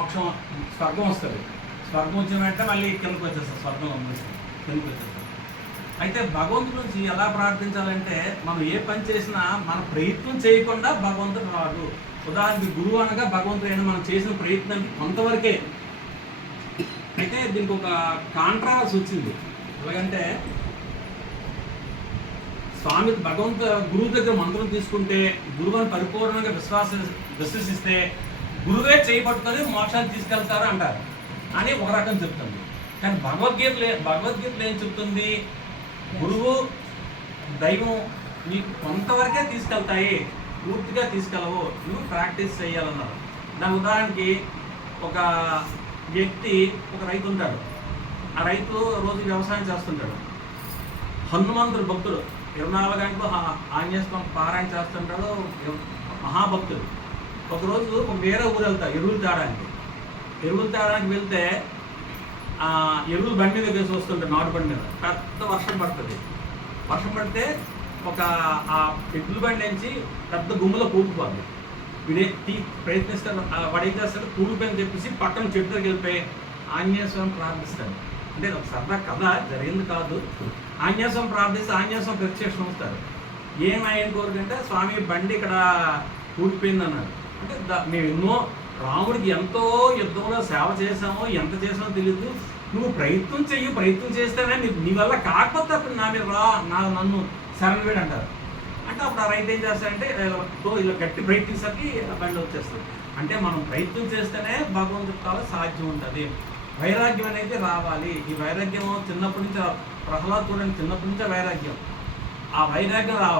మోక్షం స్వర్గం వస్తుంది. స్వర్గం వచ్చిన వెంటనే మళ్ళీ కిందకు వచ్చేస్తారు, స్వర్గం కిందకు వచ్చేస్తారు. అయితే భగవంతుడి నుంచి ఎలా ప్రార్థించాలంటే మనం ఏ పని చేసినా మన ప్రయత్నం చేయకుండా భగవంతుడు రాడు. ఉదాహరణకి గురువు అనగా భగవంతుడు అయినా మనం చేసిన ప్రయత్నానికి కొంతవరకే. అయితే దీనికి ఒక కాంట్రావర్స్ వచ్చింది. ఎలాగంటే స్వామి గురువు దగ్గర మంత్రం తీసుకుంటే గురువుని పరిపూర్ణంగా విశ్వసిస్తే గురువే చేయబట్టుకొని మోక్షాన్ని తీసుకెళ్తారు అంటారు అని ఒక రకం చెప్తుంది. కానీ భగవద్గీతలో ఏం చెప్తుంది? గురువు దైవం నీకు కొంతవరకే తీసుకెళ్తాయి, పూర్తిగా తీసుకెళ్ళవు, నువ్వు ప్రాక్టీస్ చేయాలన్నారు. దాని ఉదాహరణకి ఒక వ్యక్తి, ఒక రైతు ఉంటాడు. ఆ రైతు రోజు వ్యవసాయం చేస్తుంటాడు. హనుమంతుడు భక్తుడు, 24 గంటలు ఆంజనేయ స్వామి పారాయణ చేస్తుంటాడు, మహాభక్తుడు. ఒకరోజు వేరే ఊరు వెళ్తాడు ఎరువులు తేడానికి వెళ్తే ఎరువులు బండి మీద వేసి వస్తుంటాడు. నాటు బండి మీద పెద్ద వర్షం పడితే ఒక ఆ ఎద్దుల బండి నుంచి పెద్ద గుమ్మలో కూలిపోద్ది. ప్రయత్నిస్తాడు, వాడు ఏం చేస్తాడు, కూలిపోయిన చెప్పేసి పక్కన చెట్టు దగ్గరికి వెళ్ళిపోయి ఆంజనేయ స్వామి ప్రార్థిస్తాడు. అంటే ఒక సరదా కథ, జరిగింది కాదు. ఆంజనేయ స్వామి ప్రార్థిస్తే ఆంజనేయ స్వామి ప్రత్యక్షం వస్తారు. ఏం ఆయన కోరికంటే స్వామి బండి ఇక్కడ కూలిపోయింది అన్నాడు. అంటే మేము ఎన్నో రాముడికి ఎంతో యుద్ధంలో సేవ చేసామో ఎంత చేసామో తెలియదు, నువ్వు ప్రయత్నం చేస్తేనే నీ వల్ల కాకపోతే అప్పుడు నా మీద నన్ను శరణ్ వేడు అంటారు. అంటే అప్పుడు ఆ రైతు ఏం చేస్తారంటే ఇలా గట్టి ప్రయత్నించడానికి బండి వచ్చేస్తుంది. అంటే మనం ప్రయత్నం చేస్తేనే భగవంతుడి కావాలి సాధ్యం ఉంటుంది. వైరాగ్యం అనేది రావాలి. ఈ వైరాగ్యం చిన్నప్పటి నుంచి ప్రహ్లాదుడు చిన్నప్పటి నుంచే వైరాగ్యం, ఆ వైరాగ్యం రావాలి.